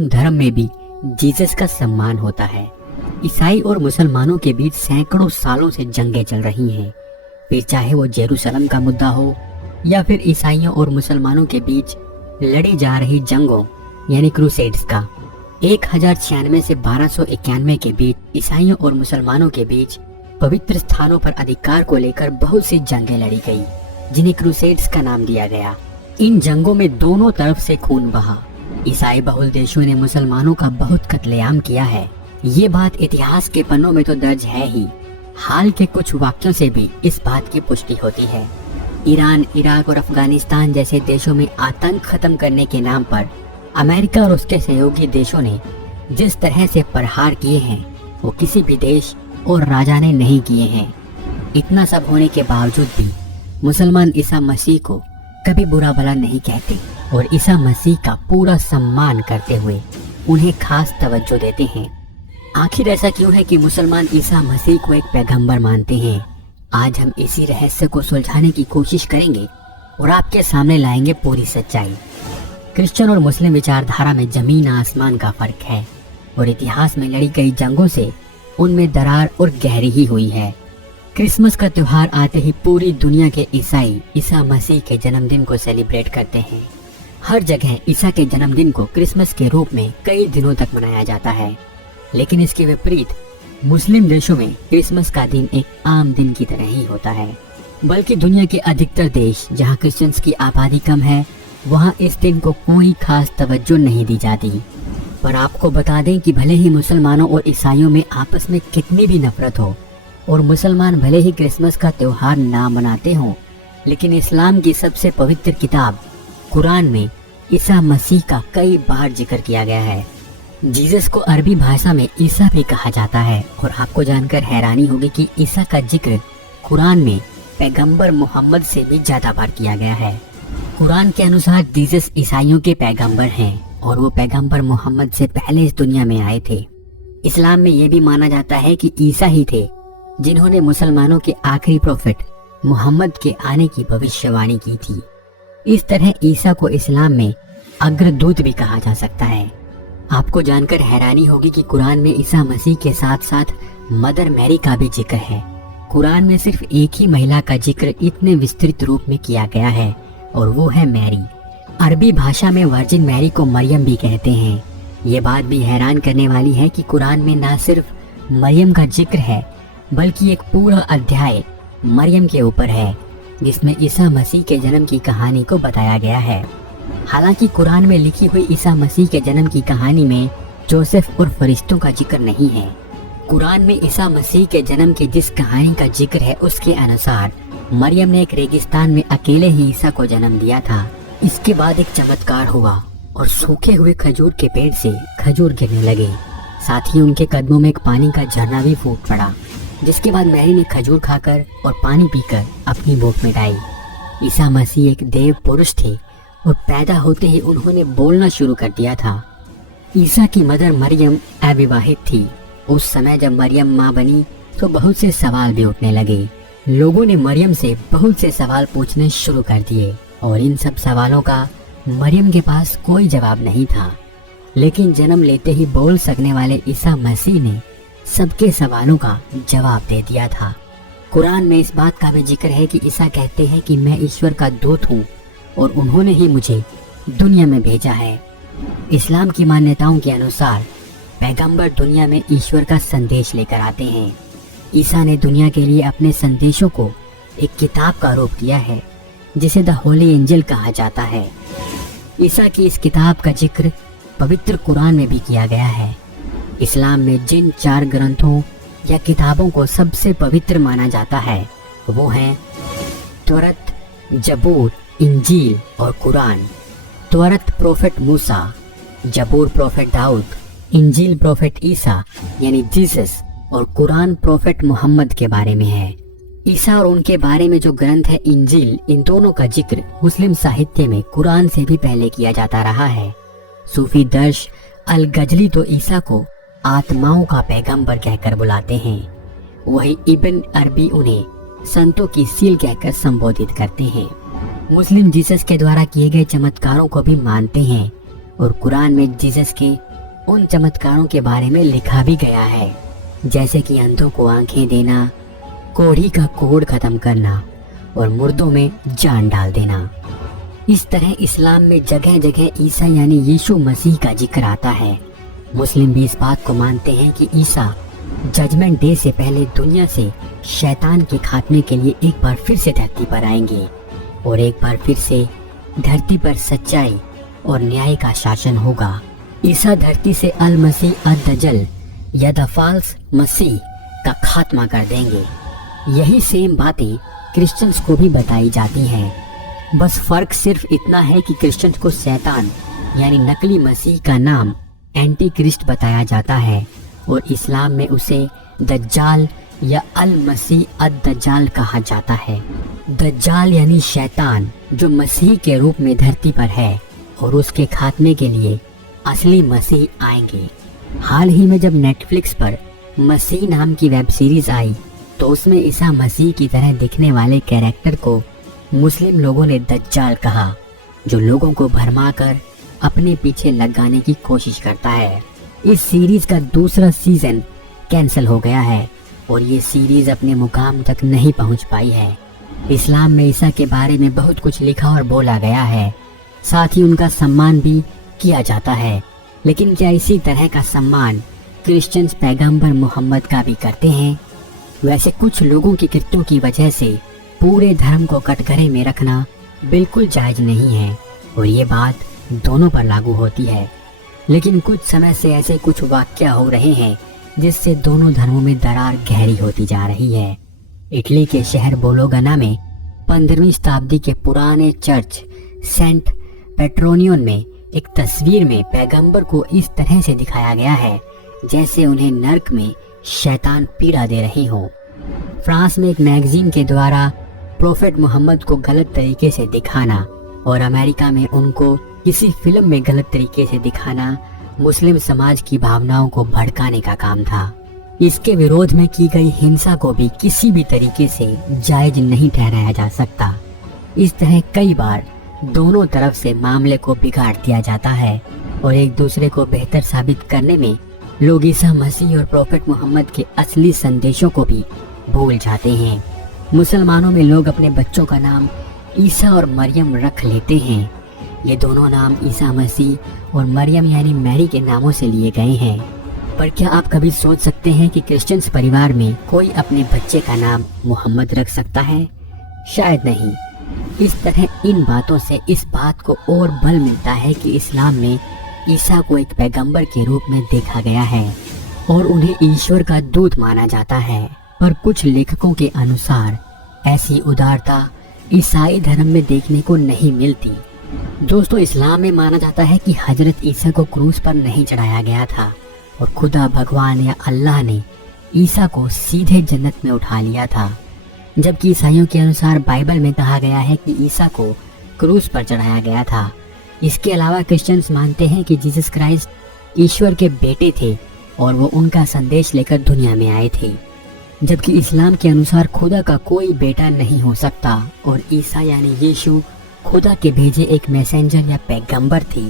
इस्लाम धर्म में भी जीसस का सम्मान होता है। ईसाई और मुसलमानों के बीच सैकड़ों सालों से जंगें चल रही हैं, फिर चाहे वो जेरूसलम का मुद्दा हो या फिर ईसाइयों और मुसलमानों के बीच लड़ी जा रही जंगों यानी क्रूसेड्स का। 1096 से 1291 के बीच ईसाइयों और मुसलमानों के बीच पवित्र स्थानों पर अधिकार को लेकर बहुत सी जंगें लड़ी गई, जिन्हें क्रूसेड्स का नाम दिया गया। इन जंगों में दोनों तरफ से खून बहा। ईसाई बहुल देशों ने मुसलमानों का बहुत कत्लेआम किया है। ये बात इतिहास के पन्नों में तो दर्ज है ही, हाल के कुछ वाक्यों से भी इस बात की पुष्टि होती है। ईरान, इराक और अफगानिस्तान जैसे देशों में आतंक खत्म करने के नाम पर अमेरिका और उसके सहयोगी देशों ने जिस तरह से प्रहार किए हैं वो किसी भी देश और राजा ने नहीं किए हैं। इतना सब होने के बावजूद भी मुसलमान ईसा मसीह को कभी बुरा भला नहीं कहते और ईसा मसीह का पूरा सम्मान करते हुए उन्हें खास तवज्जो देते हैं। आखिर ऐसा क्यों है कि मुसलमान ईसा मसीह को एक पैगंबर मानते हैं? आज हम इसी रहस्य को सुलझाने की कोशिश करेंगे और आपके सामने लाएंगे पूरी सच्चाई। क्रिश्चियन और मुस्लिम विचारधारा में जमीन आसमान का फर्क है और इतिहास में लड़ी गई जंगों से उनमें दरार और गहरी ही हुई है। क्रिसमस का त्योहार आते ही पूरी दुनिया के ईसाई ईसा मसीह के जन्मदिन को सेलिब्रेट करते हैं। हर जगह ईसा के जन्मदिन को क्रिसमस के रूप में कई दिनों तक मनाया जाता है, लेकिन इसके विपरीत मुस्लिम देशों में क्रिसमस का दिन एक आम दिन की तरह ही होता है। बल्कि दुनिया के अधिकतर देश जहां क्रिश्चियंस की आबादी कम है, वहां इस दिन को कोई खास तवज्जो नहीं दी जाती। पर आपको बता दें कि भले ही मुसलमानों और ईसाइयों में आपस में कितनी भी नफरत हो और मुसलमान भले ही क्रिसमस का त्योहार ना मनाते हों, लेकिन इस्लाम की सबसे पवित्र किताब कुरान में ईसा मसीह का कई बार जिक्र किया गया है। जीसस को अरबी भाषा में ईसा भी कहा जाता है और आपको जानकर हैरानी होगी कि ईसा का जिक्र कुरान में पैगंबर मोहम्मद से भी ज्यादा बार किया गया है। कुरान के अनुसार जीसस ईसाइयों के पैगंबर हैं और वो पैगंबर मोहम्मद से पहले इस दुनिया में आए थे। इस्लाम में ये भी माना जाता है कि ईसा ही थे जिन्होंने मुसलमानों के आखिरी प्रोफेट मोहम्मद के आने की भविष्यवाणी की थी। इस तरह ईसा को इस्लाम में अग्रदूत भी कहा जा सकता है। आपको जानकर हैरानी होगी कि कुरान में ईसा मसीह के साथ साथ मदर मैरी का भी जिक्र है। कुरान में सिर्फ एक ही महिला का जिक्र इतने विस्तृत रूप में किया गया है और वो है मैरी। अरबी भाषा में वर्जिन मैरी को मरियम भी कहते हैं। ये बात भी हैरान करने वाली है कि कुरान में न सिर्फ मरियम का जिक्र है बल्कि एक पूरा अध्याय मरियम के ऊपर है जिसमें ईसा मसीह के जन्म की कहानी को बताया गया है। हालांकि कुरान में लिखी हुई ईसा मसीह के जन्म की कहानी में जोसेफ और फरिश्तों का जिक्र नहीं है। कुरान में ईसा मसीह के जन्म की जिस कहानी का जिक्र है उसके अनुसार मरियम ने एक रेगिस्तान में अकेले ही ईसा को जन्म दिया था। इसके बाद एक चमत्कार हुआ और सूखे हुए खजूर के पेड़ से खजूर गिरने लगे। साथ ही उनके कदमों में एक पानी का झरना भी फूट पड़ा, जिसके बाद मैरी ने खजूर खाकर और पानी पीकर अपनी भूख मिटाई। ईसा मसीह एक देव पुरुष थे और पैदा होते ही उन्होंने बोलना शुरू कर दिया था। ईसा की मदर मरियम अविवाहित थी। उस समय जब मरियम माँ बनी तो बहुत से सवाल भी उठने लगे। लोगों ने मरियम से बहुत से सवाल पूछने शुरू कर दिए और इन सब सवालों का मरियम के पास कोई जवाब नहीं था। लेकिन जन्म लेते ही बोल सकने वाले ईसा मसीह ने सबके सवालों का जवाब दे दिया था। कुरान में इस बात का भी जिक्र है कि ईसा कहते हैं कि मैं ईश्वर का दूत हूँ और उन्होंने ही मुझे दुनिया में भेजा है। इस्लाम की मान्यताओं के अनुसार पैगंबर दुनिया में ईश्वर का संदेश लेकर आते हैं। ईसा ने दुनिया के लिए अपने संदेशों को एक किताब का रूप दिया है जिसे द होली एंजल कहा जाता है। ईसा की इस किताब का जिक्र पवित्र कुरान में भी किया गया है। इस्लाम में जिन 4 ग्रंथों या किताबों को सबसे पवित्र माना जाता है वो हैं तौरात, जबूर, इंजील और कुरान। तौरात प्रोफेट मूसा, जबूर प्रोफेट दाऊद, इंजील प्रोफेट ईसा यानी जीसस और कुरान प्रोफेट मोहम्मद के बारे में है। ईसा और उनके बारे में जो ग्रंथ है इंजील, इन दोनों का जिक्र मुस्लिम साहित्य में कुरान से भी पहले किया जाता रहा है। सूफी दर्श अल गजली तो ईसा को आत्माओं का पैगंबर कहकर बुलाते हैं। वही इब्न अरबी उन्हें संतों की सील कहकर संबोधित करते हैं। मुस्लिम जीसस के द्वारा किए गए चमत्कारों को भी मानते हैं और कुरान में जीसस के उन चमत्कारों के बारे में लिखा भी गया है, जैसे कि अंधों को आंखें देना, कोढ़ी का कोढ़ खत्म करना और मुर्दों में जान डाल देना। इस तरह इस्लाम में जगह जगह ईसा यानी यीशु मसीह का जिक्र आता है। मुस्लिम भी इस बात को मानते हैं कि ईसा जजमेंट डे से पहले दुनिया से शैतान के खात्मे के लिए एक बार फिर से धरती पर आएंगे और एक बार फिर से धरती पर सच्चाई और न्याय का शासन होगा। ईसा धरती से अल मसीह अद-दज्जल या द फॉल्स मसीह का खात्मा कर देंगे। यही सेम बातें क्रिश्चियंस को भी बताई जाती हैं। बस फर्क सिर्फ इतना है कि क्रिश्चियंस को शैतान यानी नकली मसीह का नाम एंटी क्रिस्ट बताया जाता है और इस्लाम में उसे दज्जाल या अल मसीह अद-दज्जाल कहा जाता है। दज्जाल यानी शैतान जो मसीह के रूप में धरती पर है और उसके खात्मे के लिए असली मसीह आएंगे। हाल ही में जब नेटफ्लिक्स पर मसीह नाम की वेब सीरीज आई तो उसमें ईसा मसीह की तरह दिखने वाले कैरेक्टर को मुस्लिम लोगों ने दज्जाल कहा, जो लोगों को भरमाकर अपने पीछे लगाने की कोशिश करता है। इस सीरीज का दूसरा सीजन कैंसिल हो गया है और ये सीरीज अपने मुकाम तक नहीं पहुंच पाई है। इस्लाम में ईसा के बारे में बहुत कुछ लिखा और बोला गया है, साथ ही उनका सम्मान भी किया जाता है। लेकिन क्या इसी तरह का सम्मान क्रिश्चियंस पैगंबर मोहम्मद का भी करते हैं? वैसे कुछ लोगों की कृत्यों की वजह से पूरे धर्म को कटघरे में रखना बिल्कुल जायज नहीं है और ये बात दोनों पर लागू होती है। लेकिन कुछ समय से ऐसे कुछ वाक़या हो रहे हैं जिससे दोनों धर्मों में दरार गहरी होती जा रही है। इटली के शहर बोलोगना में 15वीं शताब्दी के पुराने चर्च सेंट पेट्रोनियन में एक तस्वीर में पैगंबर को इस तरह से दिखाया गया है जैसे उन्हें नर्क में शैतान पीड़ा दे रहे हो। फ्रांस में एक मैगजीन के द्वारा प्रोफेट मोहम्मद को गलत तरीके से दिखाना और अमेरिका में उनको किसी फिल्म में गलत तरीके से दिखाना मुस्लिम समाज की भावनाओं को भड़काने का काम था। इसके विरोध में की गई हिंसा को भी किसी भी तरीके से जायज नहीं ठहराया जा सकता। इस तरह कई बार दोनों तरफ से मामले को बिगाड़ दिया जाता है और एक दूसरे को बेहतर साबित करने में लोग ईसा मसीह और प्रोफेट मोहम्मद के असली संदेशों को भी भूल जाते हैं। मुसलमानों में लोग अपने बच्चों का नाम ईसा और मरियम रख लेते हैं। ये दोनों नाम ईसा मसीह और मरियम यानी मैरी के नामों से लिए गए हैं। पर क्या आप कभी सोच सकते हैं कि क्रिश्चियंस परिवार में कोई अपने बच्चे का नाम मोहम्मद रख सकता है? शायद नहीं। इस तरह इन बातों से इस बात को और बल मिलता है कि इस्लाम में ईसा को एक पैगंबर के रूप में देखा गया है और उन्हें ईश्वर का दूत माना जाता है। पर कुछ लेखकों के अनुसार ऐसी उदारता ईसाई धर्म में देखने को नहीं मिलती। दोस्तों, इस्लाम में माना जाता है कि हजरत ईसा को क्रूस पर नहीं चढ़ाया गया था और खुदा भगवान या अल्लाह ने ईसा को सीधे जन्नत में उठा लिया था, जबकि ईसाइयों के अनुसार बाइबल में कहा गया है कि ईसा को क्रूस पर चढ़ाया गया था। इसके अलावा क्रिश्चियंस मानते हैं कि जीसस क्राइस्ट ईश्वर के बेटे थे और वो उनका संदेश लेकर दुनिया में आए थे, जबकि इस्लाम के अनुसार खुदा का कोई बेटा नहीं हो सकता और ईसा यानी यीशु खुदा के भेजे एक मैसेंजर या पैगंबर थे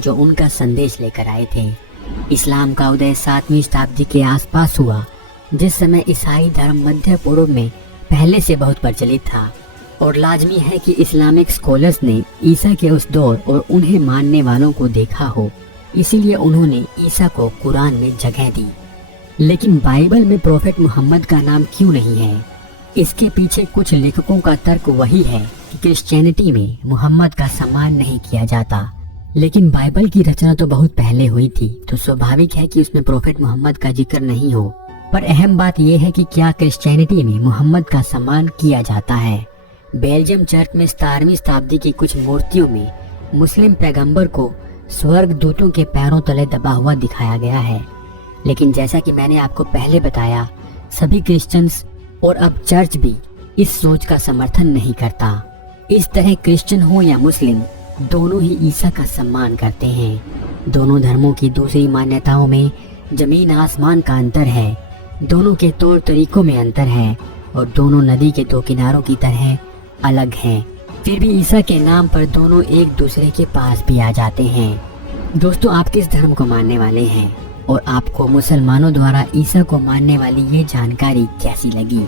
जो उनका संदेश लेकर आए थे। इस्लाम का उदय 7वीं शताब्दी के आसपास हुआ, जिस समय ईसाई धर्म मध्य पूर्व में पहले से बहुत प्रचलित था और लाजमी है कि इस्लामिक स्कॉलर्स ने ईसा के उस दौर और उन्हें मानने वालों को देखा हो, इसीलिए उन्होंने ईसा को कुरान में जगह दी। लेकिन बाइबल में प्रोफेट मोहम्मद का नाम क्यों नहीं है? इसके पीछे कुछ लेखकों का तर्क वही है कि क्रिश्चियनिटी में मोहम्मद का सम्मान नहीं किया जाता। लेकिन बाइबल की रचना तो बहुत पहले हुई थी, तो स्वाभाविक है कि उसमें प्रोफेट मोहम्मद का जिक्र नहीं हो। पर अहम बात यह है कि क्या क्रिश्चियनिटी में मोहम्मद का सम्मान किया जाता है। बेल्जियम चर्च में 17वीं शताब्दी की कुछ मूर्तियों में मुस्लिम पैगंबर को स्वर्ग दूतों के पैरों तले दबा हुआ दिखाया गया है। लेकिन जैसा कि मैंने आपको पहले बताया, सभी क्रिश्चियंस और अब चर्च भी इस सोच का समर्थन नहीं करता। इस तरह क्रिश्चियन हो या मुस्लिम, दोनों ही ईसा का सम्मान करते हैं। दोनों धर्मों की दूसरी मान्यताओं में जमीन आसमान का अंतर है, दोनों के तौर तरीकों में अंतर है और दोनों नदी के दो किनारों की तरह अलग हैं। फिर भी ईसा के नाम पर दोनों एक दूसरे के पास भी आ जाते हैं। दोस्तों, आप किस धर्म को मानने वाले हैं और आपको मुसलमानों द्वारा ईसा को मानने वाली ये जानकारी कैसी लगी?